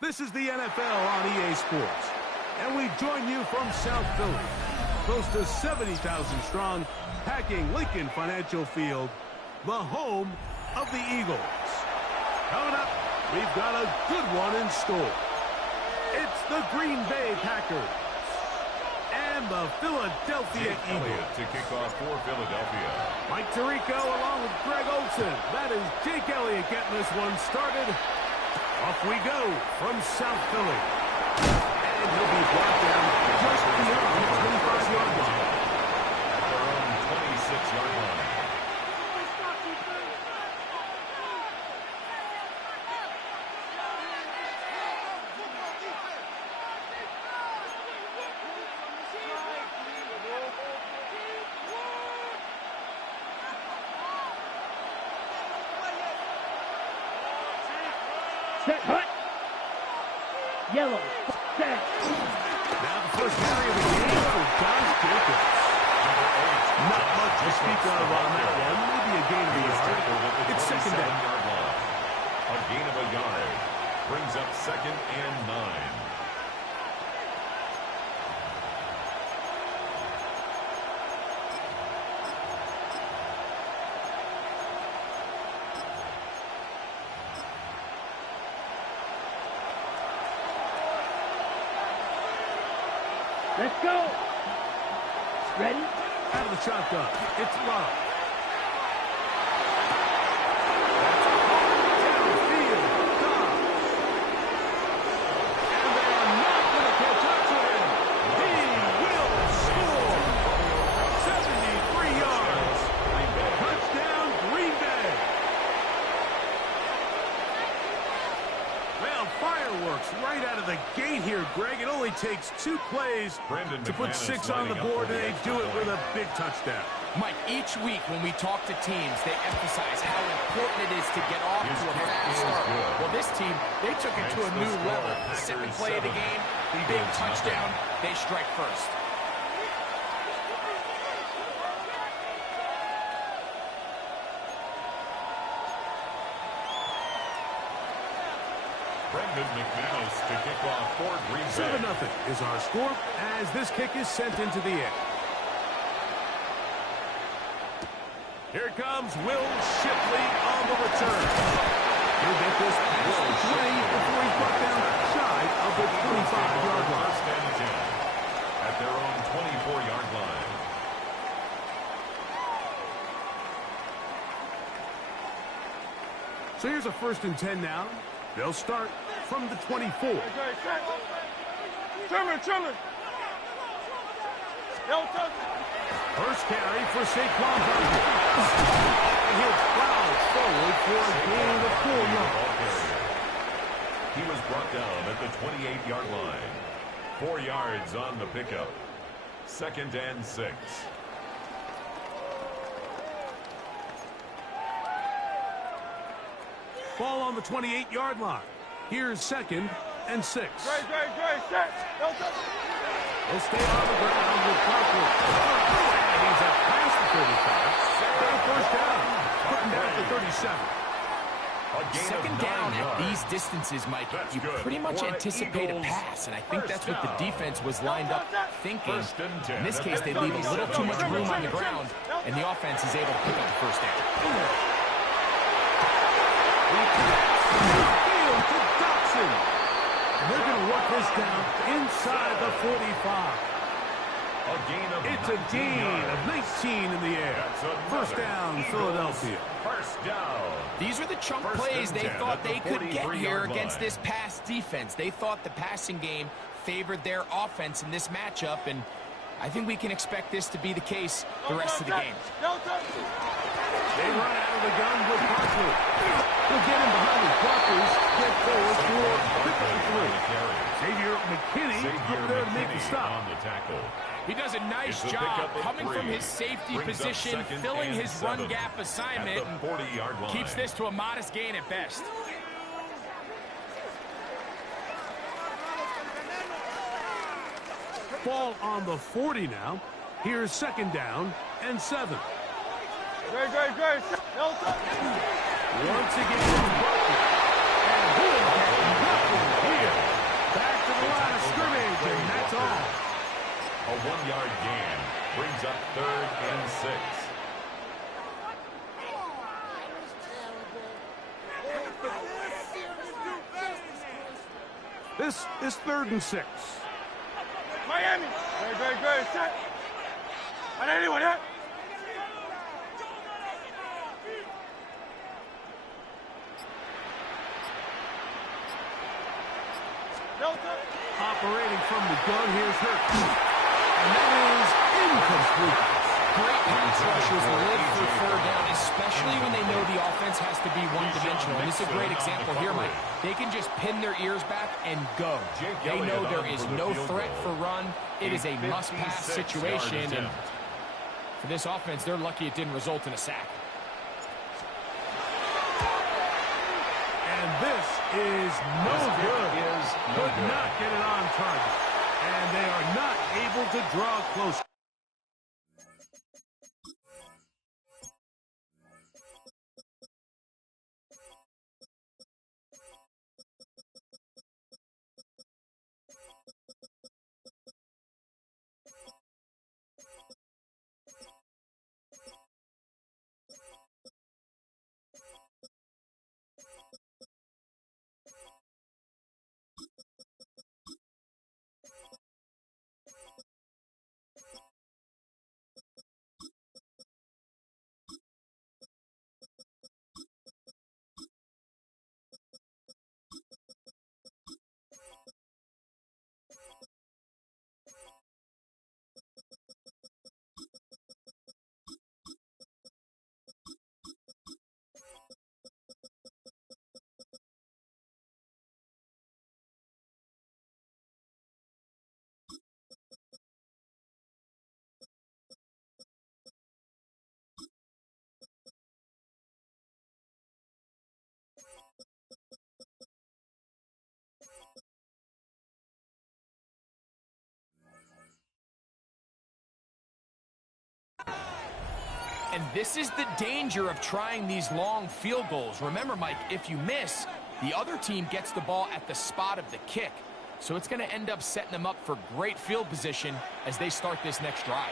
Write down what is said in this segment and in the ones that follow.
This is the NFL on EA Sports, and we join you from South Philly, close to 70,000 strong, packing Lincoln Financial Field, the home of the Eagles. Coming up, we've got a good one in store. It's the Green Bay Packers and the Philadelphia Eagles. To kick off for Philadelphia. Mike Tirico along with Greg Olson. That is Jake Elliott getting this one started. Off we go from South Philly. And he'll be brought down just beyond the 25-yard line. At their own 26-yard line. Set, hut. Yellow, set. Now the first carry of the game for Josh Jacobs. Not much to speak of on that one. Maybe a gain of a yard. It's second down. A gain of a yard. Brings up 2nd and 9. Let's go. Ready? Out of the shotgun. It's Love. Downfield. Dobbs. And they are not going to catch up to him. He will score. 73 yards. Touchdown, Green Bay. Well, fireworks right out of the gate here, Greg. It only takes 2 plays to put 6 on the board, and they do it with a big touchdown. Mike, each week when we talk to teams, they emphasize how important it is to get off to a fast start. Well, this team, they took it to a new level. Second play of the game, big touchdown, they strike first. To kick off for Green Bay. 7-0 is our score as this kick is sent into the air. Here comes Will Shipley on the return. He'll get this past the 20 before he's brought down shy of the 25-yard line. First and 10 at their own 24-yard line. So here's a 1st and 10 now. They'll start from the 24. Trimmer. First carry for Saquon Barkley. And he'll plow forward for a gain of 4 yards. He was brought down at the 28-yard line. 4 yards on the pickup. 2nd and 6. Ball on the 28-yard line. Here's 2nd and 6. Set. He'll stay on the ground with Barkley. And he's up past the 35. Got a first down. Putting down at the 37. Second down at these distances, Mike, you pretty much anticipate a pass, and I think that's what the defense was lined up thinking. In this case, they leave a little too much room on the ground, and the offense is able to pick up the first down. Field to Dotson. They're going to work this down inside the 45. It's a gain of 19 in the air. First down, Philadelphia. First down. These are the chunk plays they thought they could get here against this pass defense. They thought the passing game favored their offense in this matchup, and I think we can expect this to be the case the rest of the game. They run out of the gun with Barkley. They'll get him behind his blockers. Get forward for 53. Xavier McKinney over there to make the stop. On the tackle. He does a nice job coming from his safety position, filling his run gap assignment, and keeps this to a modest gain at best. Ball on the 40 now. Here's 2nd down and 7. Great. Once again, Barkley. And he'll get nothing here. This is 3rd and 6. Miami. Great. Set. And anyone, yeah? Operating from the gun, here's Hurt. And that is incomplete. Great pass rushers live for 3rd down, especially when they know the offense has to be one-dimensional. And this is a great example here, Mike. They can just pin their ears back and go. They know there is no threat for run. It is a must-pass situation. And for this offense, they're lucky it didn't result in a sack. And this is no good. Could not get it on target. And they are not able to draw close. And this is the danger of trying these long field goals. Remember, Mike, if you miss, the other team gets the ball at the spot of the kick. So it's going to end up setting them up for great field position as they start this next drive.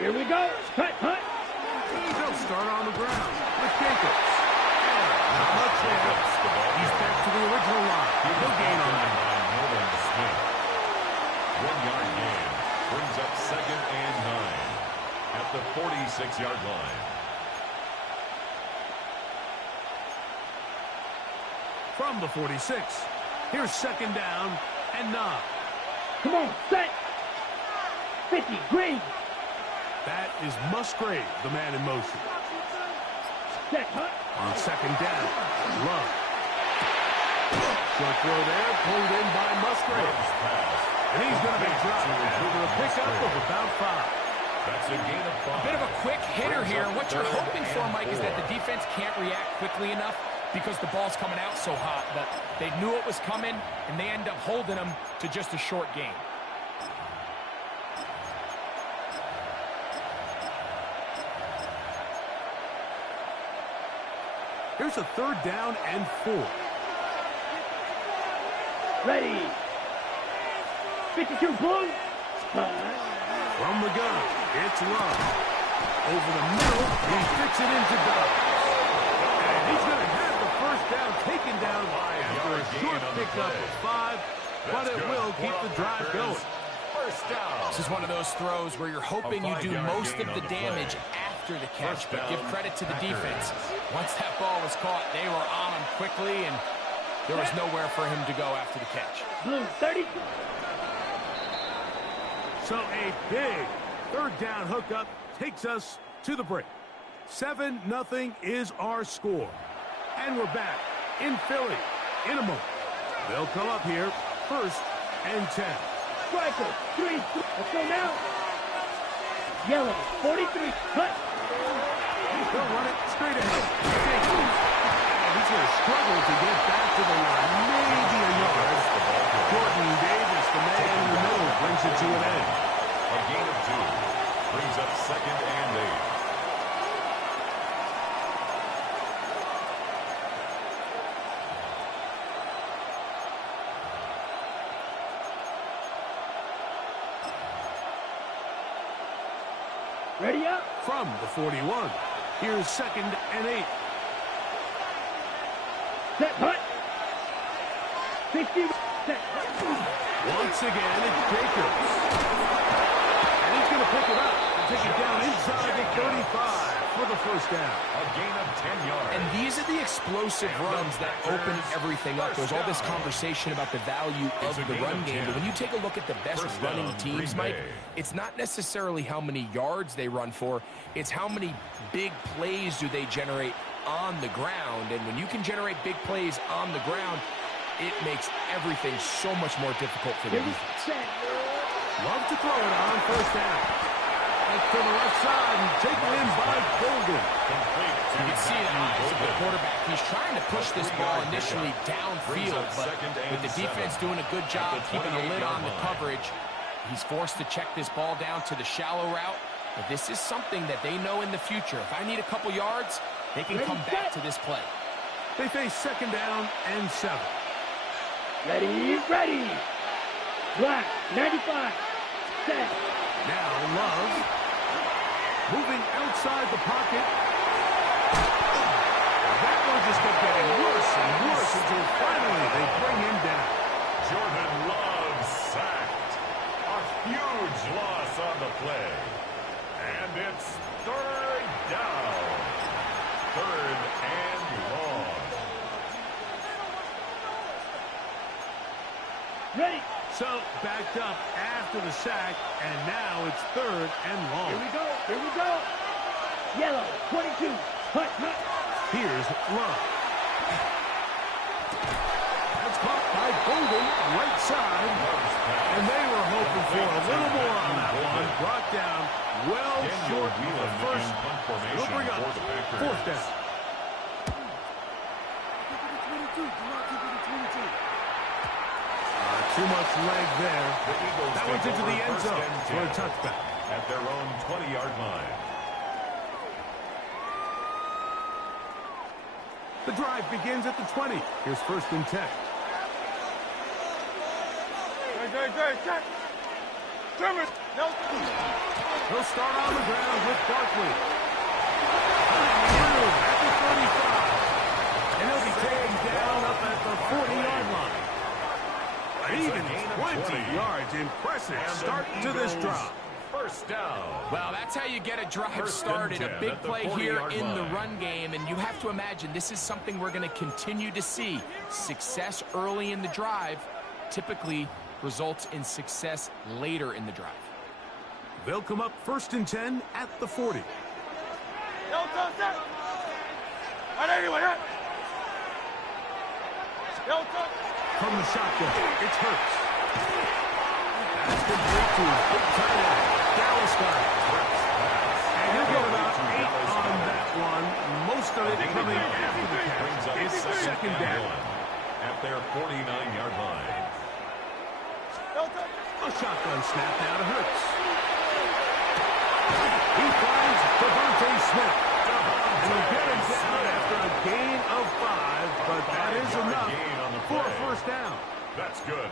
Here we go. Cut. They'll start on the ground with Jacobs. Not much there. He's back to the original line. No gain on that. 1-yard gain brings up 2nd and 9 at the 46-yard line. From the 46, here's 2nd down and 9. Come on, set. 50, Green. That is Musgrave, the man in motion. Set, Hunt. On 2nd down, Love. Short throw there, pulled in by Musgrave. And he's going to be dropped after a pickup of about 5. That's a gain of 5. A bit of a quick hitter here. What you're hoping for, Mike, is that the defense can't react quickly enough because the ball's coming out so hot. But they knew it was coming, and they end up holding them to just a short gain. Here's a 3rd down and 4. Ready. 52 Blue. From the gun, it's Love. Over the middle, he fits it into Dobbs. And he's going to have the 1st down taken down after a short pickup of 5, but it will keep the drive going. This is one of those throws where you're hoping you do most of the damage after the catch, but give credit to the defense. Once that ball was caught, they were on him quickly, and there was nowhere for him to go after the catch. Blue, 30. So a big 3rd down hookup takes us to the break. 7-0 is our score. And we're back in Philly in a moment. They'll come up here 1st and 10. Striker, 3. Let's go now. Yellow, 43. Cut. He'll run it straight ahead. And he's going to struggle to get back to the line. Maybe a yard. Jordan Davis, the man in the middle, brings it to an end. A gain of 2 brings up 2nd and 8. Ready up. From the 41, here's 2nd and 8. Set, Hunt. 60. Set. Once again, it's Jacobs. And he's going to pick it up and take it down inside the 35 for the first down. A gain of 10 yards. And these are the explosive runs that open everything up. There's all this conversation about the value of the run game, but when you take a look at the best running teams, Mike, it's not necessarily how many yards they run for, it's how many big plays do they generate on the ground. And when you can generate big plays on the ground, it makes everything so much more difficult for the defense. Love to throw it on first down. That's to the left side and taken in by Golden. You can see the eyes of the quarterback. He's trying to push this ball initially downfield, but with the defense doing a good job keeping a lid on the coverage, he's forced to check this ball down to the shallow route. But this is something that they know in the future. If I need a couple yards, they can come back to this play. They face second down and 7. Ready. Black, 95. Set. Now Love. Moving outside the pocket. That one just kept getting worse and worse until finally they bring him down. Jordan Love sacked. A huge loss on the play. And it's third down. Third and long. Ready. So, backed up after the sack, and now it's third and long. Here we go. Yellow, 22. Hut. Here's Love. That's caught by Golden, right side. And they were hoping for a little more on that one. Brought down well short of the first. We'll bring up fourth down. Too much leg there. That one's into the end zone for a touchback. At their own 20-yard line. The drive begins at the 20. Here's first and 10. He'll start on the ground with Barkley. At the 35. And he'll be taken down up at the 40-yard line. Even 20 yards. Impressive start to this drive. First down. Well, that's how you get a drive started. A big play here in the run game. And you have to imagine this is something we're going to continue to see. Success early in the drive typically results in success later in the drive. They'll come up first and 10 at the 40. From the shotgun, it's Hurts. That's complete to his big tight end, Dallas guy. And he'll get about 8 on that one. Most of it coming after the catch. It's second down. At their 49-yard line. A shotgun snap now to Hurts. He finds Devontae Smith. And he'll get him down after a gain of 5, but that is enough for a first down. That's good.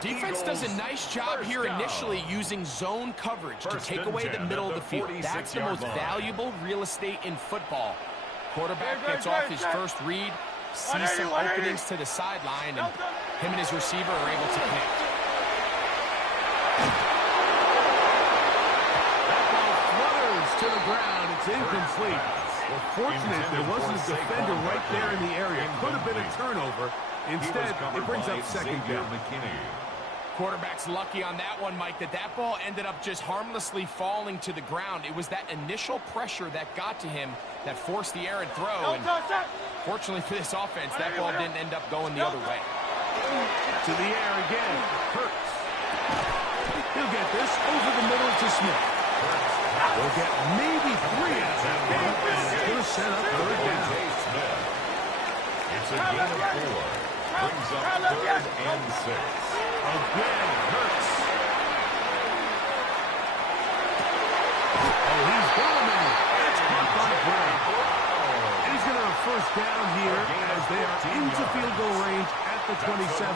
Defense does a nice job here initially using zone coverage to take away the middle of the field. That's the most valuable real estate in football. Quarterback gets off his first read, sees some openings to the sideline, and him and his receiver are able to connect. That ball flutters to the ground. It's incomplete. Well, fortunate there wasn't a defender right there in the area. Could have been a turnover. Instead, it brings up second down. Quarterback's lucky on that one, Mike, that ball ended up just harmlessly falling to the ground. It was that initial pressure that got to him that forced the errant throw. And fortunately for this offense, that ball didn't end up going the other way. To the air again. Hurts. He'll get this over the middle to Smith. We'll get maybe 3 out of that one, and it's going to set up third down. It's a gain of 4. Brings up third and 6. Again, Hurts. Oh, he's dominating. It's caught by Brown. And he's going to have a first down here as they are into field goal range at the 27.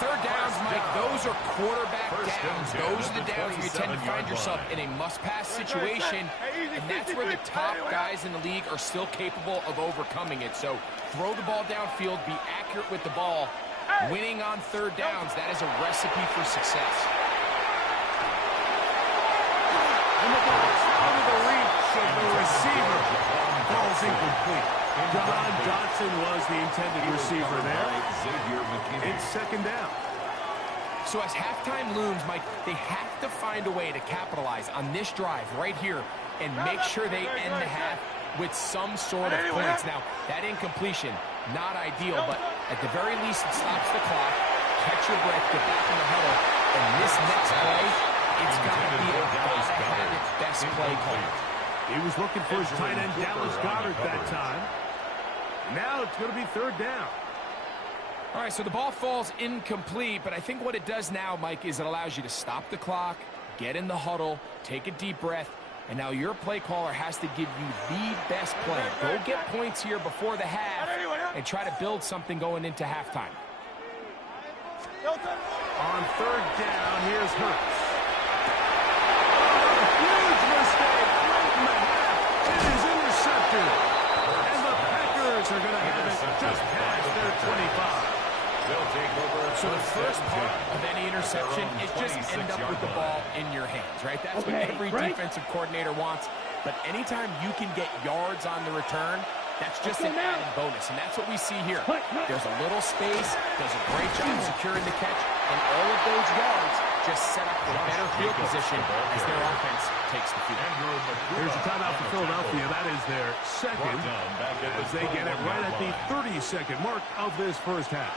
Third downs, Mike, those are quarterback downs. Those are the downs where you tend to find yourself in a must-pass situation, and that's where the top guys in the league are still capable of overcoming it. So throw the ball downfield, be accurate with the ball, Winning on third downs, that is a recipe for success. And the ball's out of the reach of the receiver. Ball's incomplete. John Johnson was the intended receiver there. It's second down. So as halftime looms, Mike, they have to find a way to capitalize on this drive right here and make sure they end the half with some sort of points. Now, that incompletion, not ideal, but at the very least, it stops the clock. Catch your breath, get back in the huddle, and this next play, it's got to be a gotta-have-it best play call. He was looking for his tight end, Dallas Goedert, that time. Now it's going to be third down. All right, so the ball falls incomplete, but I think what it does now, Mike, is it allows you to stop the clock, get in the huddle, take a deep breath, and now your play caller has to give you the best play. Go get points here before the half and try to build something going into halftime. On third down, here's Hurts. Oh, huge mistake right in the half. It is intercepted. And the Packers are going to have it just past their 25. So the first part of any interception is just end up with the ball in your hands, right? That's what every defensive coordinator wants. But anytime you can get yards on the return, that's just an added bonus. And that's what we see here. There's a little space, does a great job securing the catch, and all of those yards just set up for better field position as their offense takes the field. Here's a timeout for Philadelphia. That is their second as they get it right at the 30-second mark of this first half.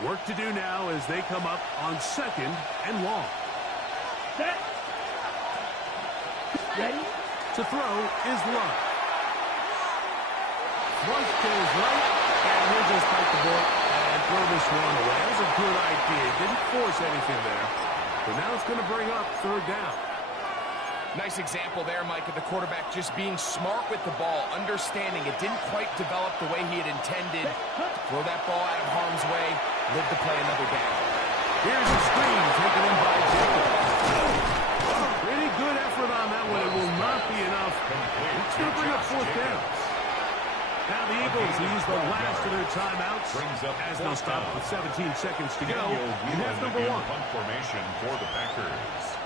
Work to do now as they come up on second and long. Set. Ready? To throw is Love. Flush to his right, and he'll just bite the ball and throw this one away. That was a good idea. Didn't force anything there. But now it's going to bring up third down. Nice example there, Mike, of the quarterback just being smart with the ball, understanding it didn't quite develop the way he had intended. Throw that ball out of harm's way, live to play another down. Here's a screen taken in by Jacobs. Pretty good effort on that one. It will not be enough. It's going to bring up fourth down. Now the Eagles use the last of their timeouts as they'll stop with 17 seconds to go. And that's number one. Punt formation for the Packers.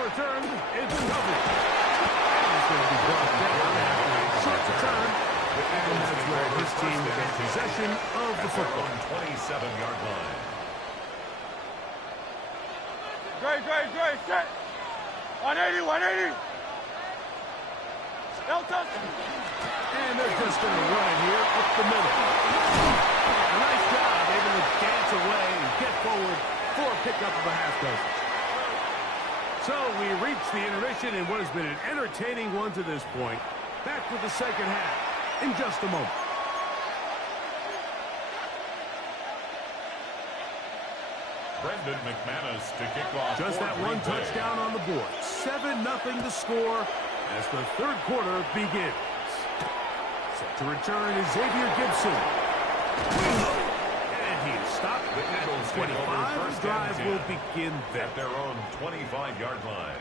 Return, it's covered. He's going to be brought down after a short return. And that's where his team got possession of the football. 27-yard line. Great, set. 180. Delta. And they're just going to run it here up the middle. A nice job able to dance away and get forward for a pickup of a half dozen. So we reach the intermission in what has been an entertaining one to this point. Back with the second half in just a moment. Brendan McManus to kick off. Just that one touchdown on the board. 7-0 the score as the third quarter begins. Set to return is Xavier Gibson. He is stopped at 25. The drive will begin there. At their own 25-yard line.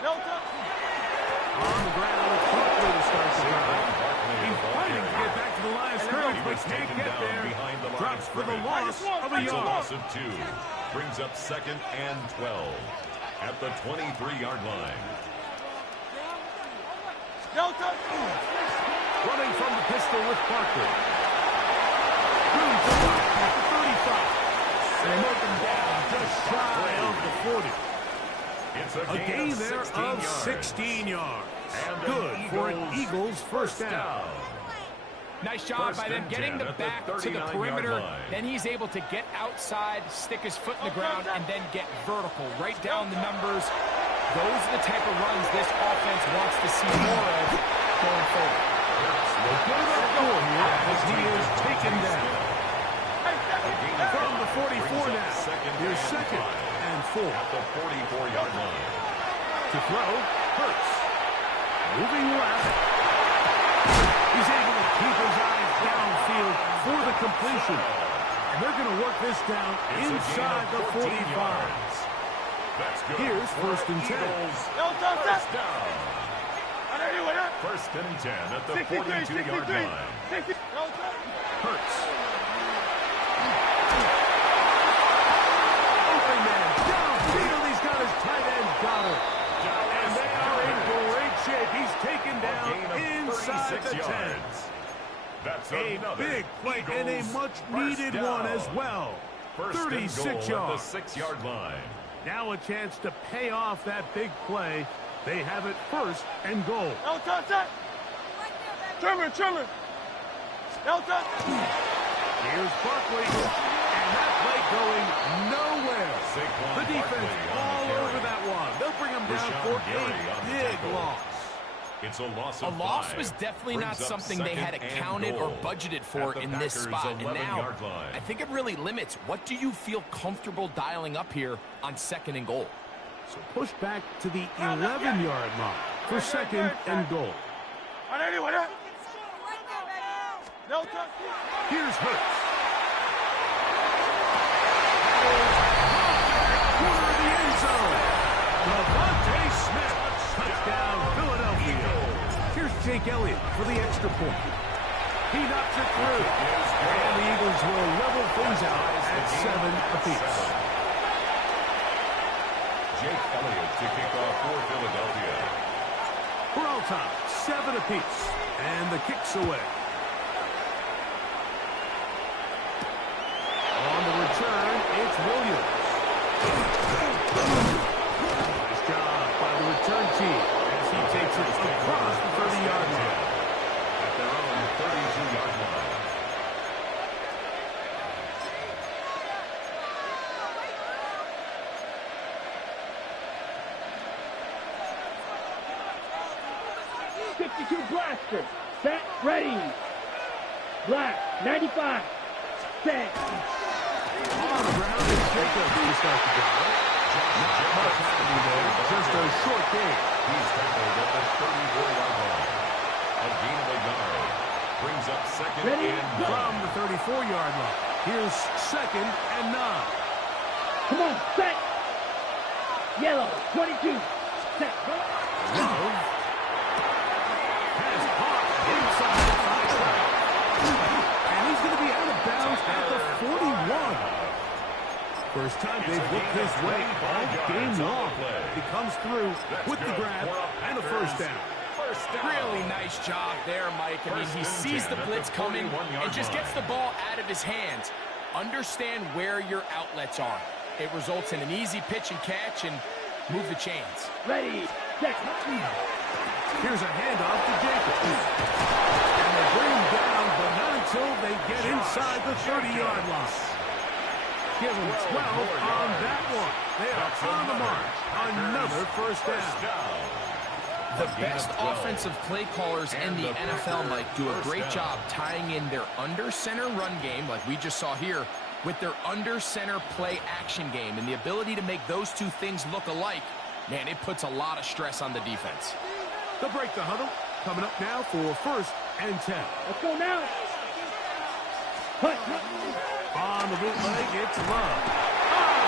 Delta. On the ground, quickly to start the drive. He's fighting to get back to the line of scrimmage, but can't get there. Drops for the loss of a yard. Loss of 2. Brings up second and 12 at the 23-yard line. Delta. Running from the pistol with Parker. Room to run at the 35. And knock him down just shy of the 40. It's a gain there of 16 yards. Good for an Eagles first down. Nice job by them getting the back to the perimeter. Then he's able to get outside, stick his foot in the ground, and then get vertical. Right down the numbers. Those are the type of runs this offense wants to see more of going forward. Look at that goal here as he is taken down. From the 44 now. Here's second and 4. At the 44-yard line. To throw, Hurts. Moving left. He's able to keep his eyes downfield for the completion. And they're going to work this down inside the 45. Here's first and 10. First down. First and 10 at the 42-yard line. Hurts. Open man downfield. He's got his tight end Goddard. And they are in great shape. He's taken down inside the 10. That's a big play and a much-needed one as well. 36 yards. The 6-yard line. Now a chance to pay off that big play. They have it first and goal. Trimmer. Here's Barkley. And that play going nowhere. The defense all over that one. They'll bring him down for a big loss. It's a loss A of loss 5. was definitely not something they had accounted or budgeted for in this spot. And now, I think it really limits. What do you feel comfortable dialing up here on second and goal? So push back to the 11-yard mark for second and goal. Here's Hurts. Corner of the end zone. Devontae Smith. Touchdown, Philadelphia. Here's Jake Elliott for the extra point. He knocks it through. And the Eagles will level things out at 7 apiece. Jake Elliott to kick off for Philadelphia. We're all tied, 7 apiece. And the kick's away. On the return, it's Williams. Nice job by the return team as he takes it across the 30-yard line. At their own 32-yard line. Blaster, set, ready. Black, 95, set. On the ground is Jacob to start the drive. Not much happening there, just a short game. He's tackled at the 34-yard line. A gain of a yard. Brings up second Ready, and go. From the 34-yard line, here's second and 9. Come on, set. Yellow, 22, set. Love has caught inside the 5-track. And he's going to be out of bounds at the 41. First time they've looked his way all game long. He comes through with the grab and a first down. Really nice job there, Mike. I mean, he sees the blitz coming and just gets the ball out of his hands. Understand where your outlets are. It results in an easy pitch and catch and move the chains. Ready, set. Here's a handoff to Jacob. And they bring him down, but not until they get inside the 30-yard line. Give him 12 on that one. They are on the march. Another first down. The best offensive play callers in the NFL, Mike, do a great job tying in their under-center run game, like we just saw here, with their under-center play action game. And the ability to make those two things look alike, man, it puts a lot of stress on the defense. They'll break the huddle. Coming up now for first and 10. Let's go now. Hut. On the bootleg, it's Love.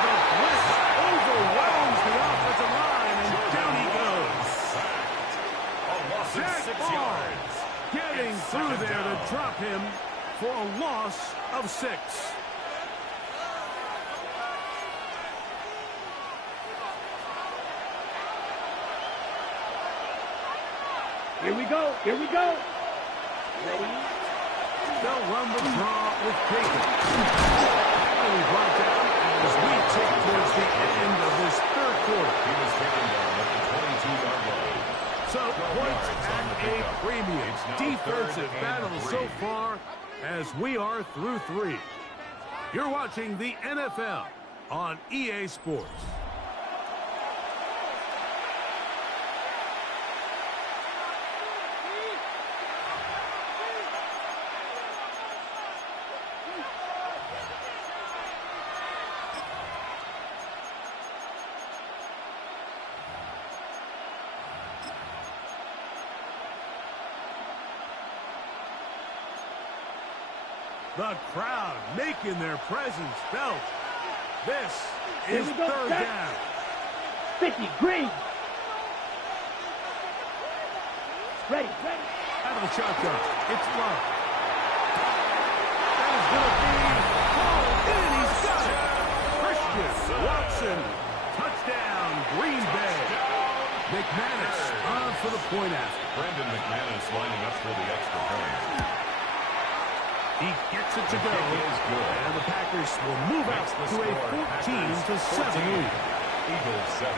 The blitz overwhelms the offensive line, and down he goes. A loss of 6 yards. Getting through there to drop him for a loss of 6. Here we go. Here we go. Ready. They'll run the draw with Payton. Finally brought down as we tick towards the end of this third quarter. He was taken down at the 22-yard line. So points at a premium. Defensive battle so far as we are through 3. You're watching the NFL on EA Sports. The crowd making their presence felt. This is third down. 50, green. Ready. Out of the shotgun. It's Love. That is going to be called in. He's got it. Christian Watson. Touchdown, Green Bay. McManus on for the point after. Brendan McManus lining up for the extra point. He gets it to go. And the Packers will move out to a 14-7 lead. Eagles 7.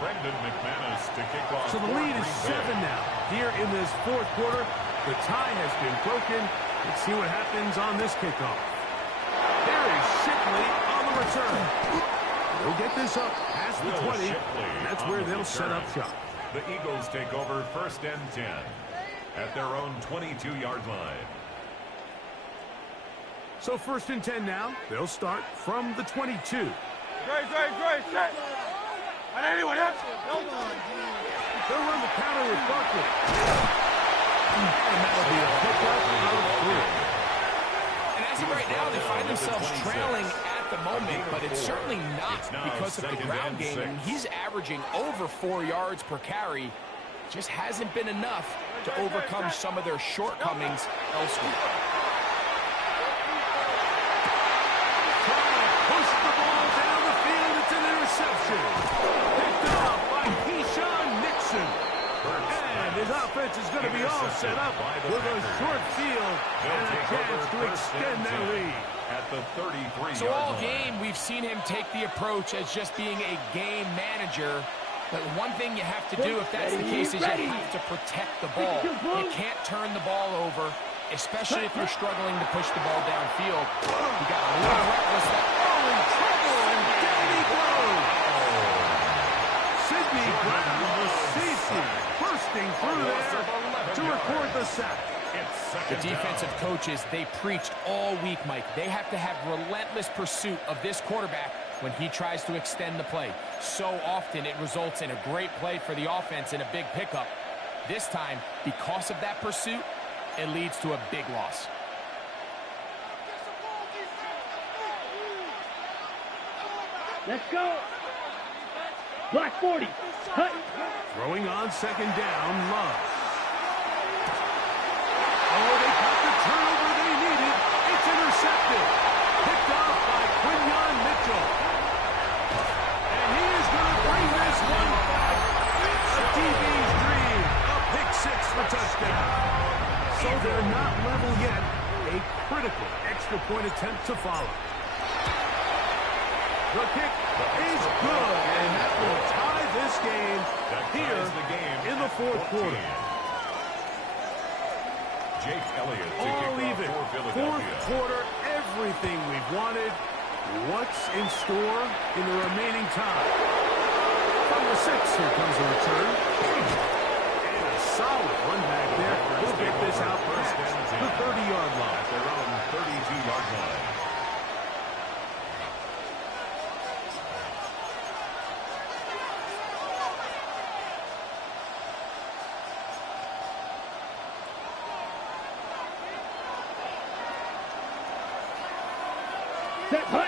Brendan McManus to kick off. So the lead is 7 now. Here in this fourth quarter, the tie has been broken. Let's see what happens on this kickoff. There is Shipley on the return. They'll get this up past the 20. And that's where they'll set up shop. The Eagles take over 1st and 10 at their own 22-yard line. So 1st and 10 now. They'll start from the 22. Great, set. 180, They'll run the counter with Barkley. And that'll be a pickup of 3. And as of right now, they find themselves trailing at the moment, but it's certainly not because of the ground game. I mean, he's averaging over 4 yards per carry. Just hasn't been enough to overcome some of their shortcomings elsewhere. Trying to push the ball down the field. It's an interception. Picked off by Keyshawn Nixon. And his offense is going to be all set up with a short field and a chance to extend their lead. At the 33-yard line. So all game, we've seen him take the approach as just being a game manager. But one thing you have to do if that's the case is you have to protect the ball. You can't turn the ball over, especially if you're struggling to push the ball downfield. You got a little reckless. Oh, in trouble, and down he goes. Sidney Brown, the safety, bursting through there to record the sack. The defensive coaches, they preached all week, Mike. They have to have relentless pursuit of this quarterback when he tries to extend the play. So often it results in a great play for the offense and a big pickup. This time, because of that pursuit, it leads to a big loss. Let's go. Block 40. Cut. Throwing on 2nd down, Love. Oh, they got the turnover they needed. It's intercepted. Picked off by Quinyon Mitchell. And he is going to bring this one back. A DB's dream. A pick 6 for touchdown. So they're not level yet. A critical extra point attempt to follow. The kick is good, and that will tie this game here in the fourth quarter. Jake Elliott to all kick even. off for Philadelphia. Fourth quarter, everything we've wanted. What's in store in the remaining time? From the 6, here comes a return. And a solid run back there. We'll get this out past the 30-yard line. At their own 32-yard line. Set, hut.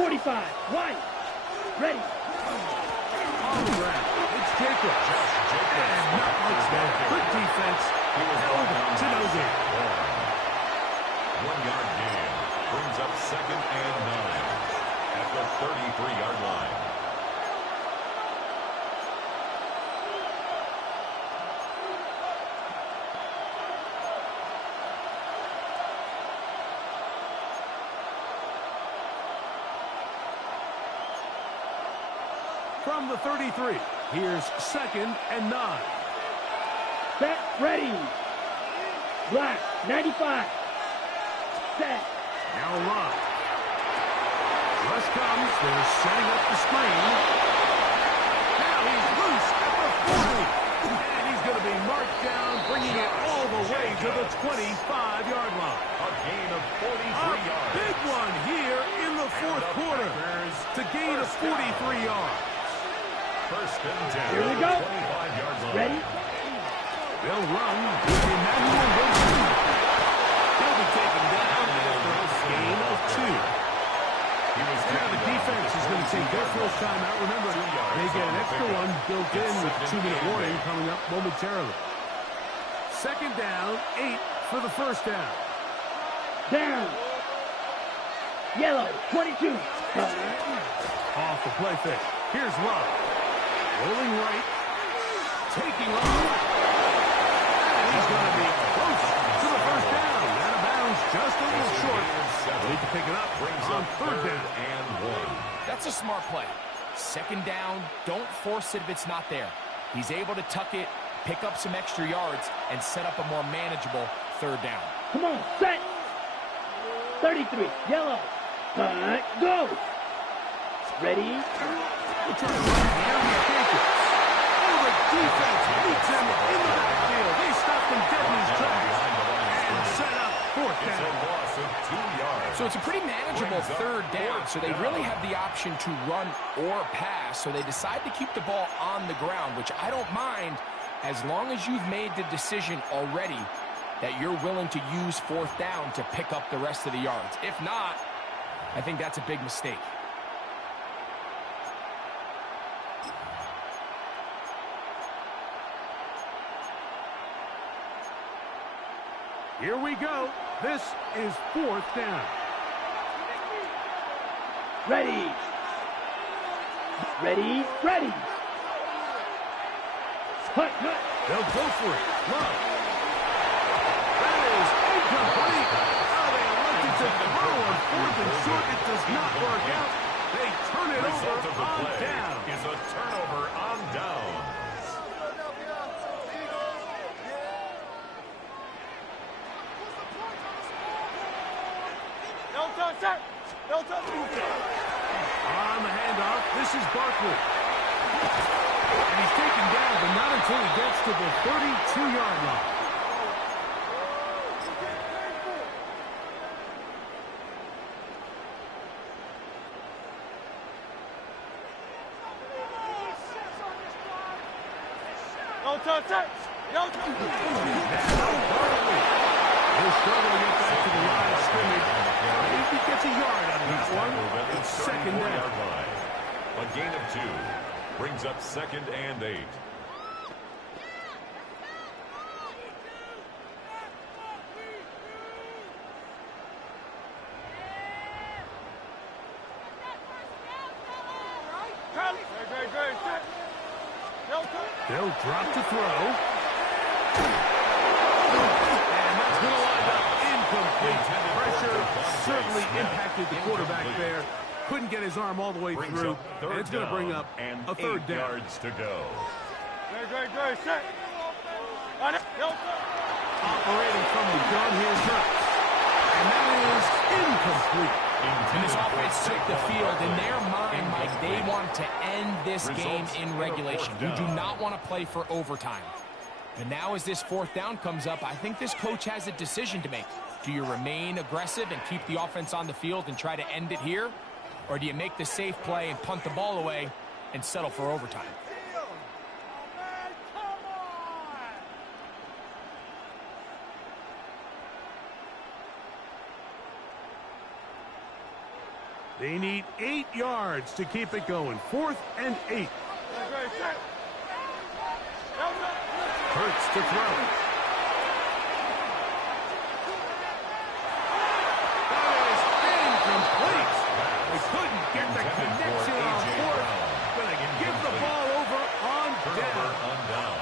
45, wide. Ready. On the ground, it's Jacob. And not much there. Good defense. Held to no gain. 1-yard gain. Brings up 2nd and 9 at the 33-yard line. From the 33, here's 2nd and 9. Set, ready. Black, 95. Set. Now Love. Rush comes. They're setting up the screen. Now he's loose at the 40. And he's going to be marked down, bringing it all the way to the 25-yard line. A gain of 43 yards. Big one here in the fourth quarter to gain of 43 yards. 1st and 10. Here we go. 25-yard line. Ready. They'll run with Emmanuel Wilson. He'll be taken down after a gain of 2. Now the defense is going to take their first time out. Remember, they get an extra one built in with a 2-minute warning coming up momentarily. Second down, 8 for the first down. Down. Yellow, 22. Off the play fake. Here's Rob. Rolling right. Taking off. And he's going to be close to the first down. Out of bounds, just a little short. Need to pick it up. Brings on third down. And 1. That's a smart play. Second down, don't force it if it's not there. He's able to tuck it, pick up some extra yards, and set up a more manageable third down. Come on, set. 33, yellow. Go. Ready? We'll try to run here. We take it. Oh, the defense beats him in the backfield. They stop him dead in his tracks. And set up fourth It's a down. loss of 2 yards. So it's a pretty manageable third down, so they really have the option to run or pass, so they decide to keep the ball on the ground, which I don't mind as long as you've made the decision already that you're willing to use fourth down to pick up the rest of the yards. If not, I think that's a big mistake. Here we go. This is fourth down. Ready. Ready. Ready. Hut, hut. They'll go for it. Love. That is incomplete. Oh, they elected to throw on fourth and short. It does not work out. They turn it Result of over the on play down. is a turnover on down. On the handoff, this is Barkley. And he's taken down, but not until he gets to the 32-yard line. Now Barkley. He'll struggle to get back to the line of scrimmage. Maybe he gets a yard out of that one. It's second down. A gain of 2 brings up 2nd and 8. They'll drop to throw. And that's going to wind up incomplete. Pressure certainly impacted the quarterback there. Couldn't get his arm all the way through. And it's going to bring up a third down. Yards to go. Operating from the gun, here's Hurts. And that is incomplete. And this offense took the field. In their mind, Mike, they want to end this game in regulation. You do not want to play for overtime. And now as this fourth down comes up, I think this coach has a decision to make. Do you remain aggressive and keep the offense on the field and try to end it here? Or do you make the safe play and punt the ball away and settle for overtime? They need 8 yards to keep it going. 4th and 8. Hurts to throw. That is incomplete. They couldn't get the connection on 4th. Going to give the ball over on down.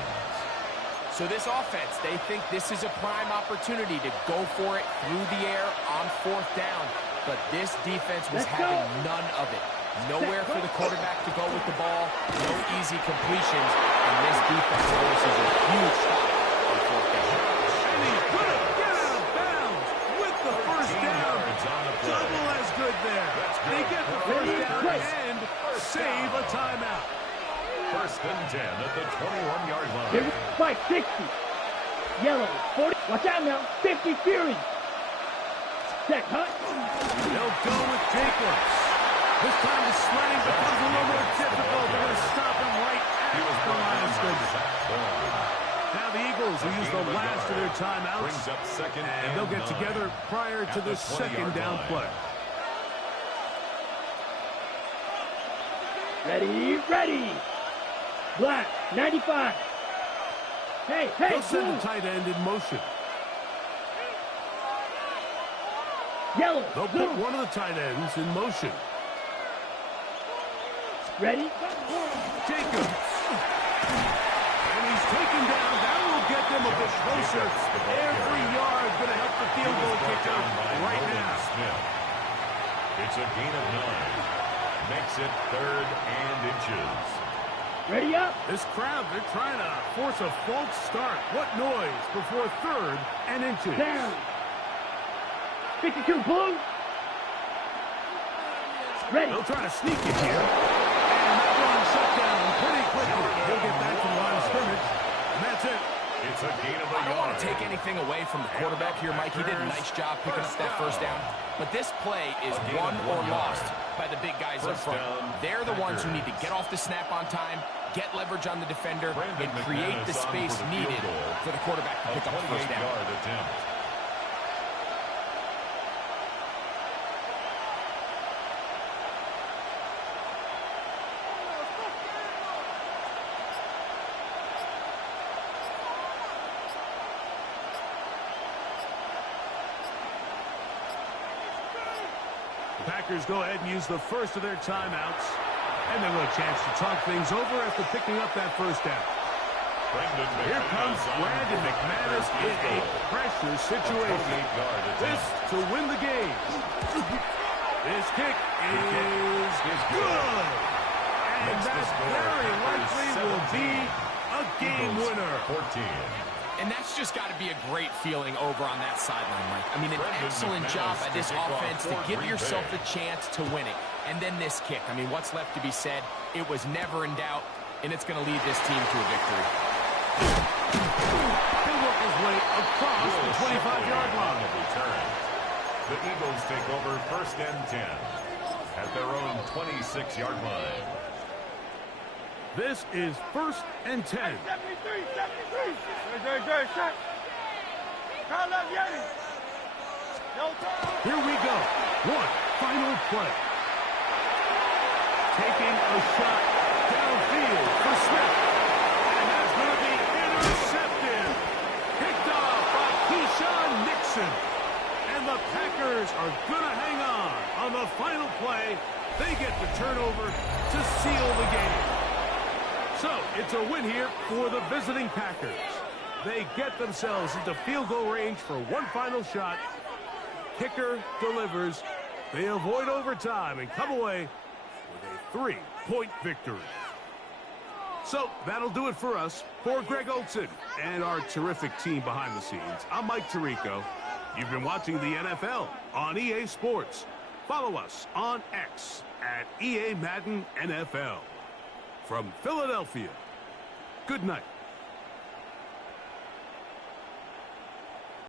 So this offense, they think this is a prime opportunity to go for it through the air on 4th down. But this defense was having none of it. Nowhere for the quarterback to go with the ball. No easy completions. And this defense forces a huge stop on 4th down. And he's going to get out of bounds with the first down. Double as good there. They get the first down and save a timeout. 1st and 10 at the 21-yard line. Here, 560. Yellow, 40. Watch out now. 50 Fury. Set, Hut. They'll go with Jacobs. This time the sledding becomes a little more difficult. They're going to stop him right at the line of scrimmage. Now the Eagles will timeouts. Brings up second and they'll get 9 together prior to the second down play. Ready. Black, 95. Hey, They'll send blue. the tight end in motion. Yellow, They'll blue. put one of the tight ends in motion. Ready? Jacobs. And he's taken down. That will get them a bit closer. Every yard going to help the field goal kicker right now. It's a gain of 9. Makes it 3rd and inches. Ready up. This crowd, they're trying to force a false start. What noise before 3rd and inches. Down. 52, blue. Ready. They'll try to sneak it here. And that one shut down pretty quickly. He'll get back to the line of scrimmage. And that's it. It's a gain of a I don't want yard. to take anything away from the quarterback here, Mike. He did a nice job picking up that first down. But this play is won or lost by the big guys up front. They're the ones who need to get off the snap on time, get leverage on the defender, and create the space needed for the quarterback to pick up the first down. The Packers go ahead and use the first of their timeouts. And they'll have a chance to talk things over after picking up that first down. Here comes Brandon McManus in a pressure situation. This to win the game. This kick is good. And that very likely will be a game winner. 14. And that's just got to be a great feeling over on that sideline, Mike. I mean, an excellent job by this offense to give yourself the chance to win it. And then this kick. I mean, what's left to be said? It was never in doubt, and it's going to lead this team to a victory. He'll work his way across the 25-yard line. The Eagles take over 1st and 10 at their own 26-yard line. This is 1st and 10. 73. Great, shot. Call up, Yeti. Here we go. One final play. Taking a shot downfield for Smith. And that's going to be intercepted. Picked off by Keyshawn Nixon. And the Packers are going to hang on the final play. They get the turnover to seal the game. So, it's a win here for the visiting Packers. They get themselves into field goal range for one final shot. Kicker delivers. They avoid overtime and come away with a 3-point victory. So, that'll do it for us. For Greg Olson and our terrific team behind the scenes, I'm Mike Tirico. You've been watching the NFL on EA Sports. Follow us on X at EA Madden NFL. From Philadelphia, good night.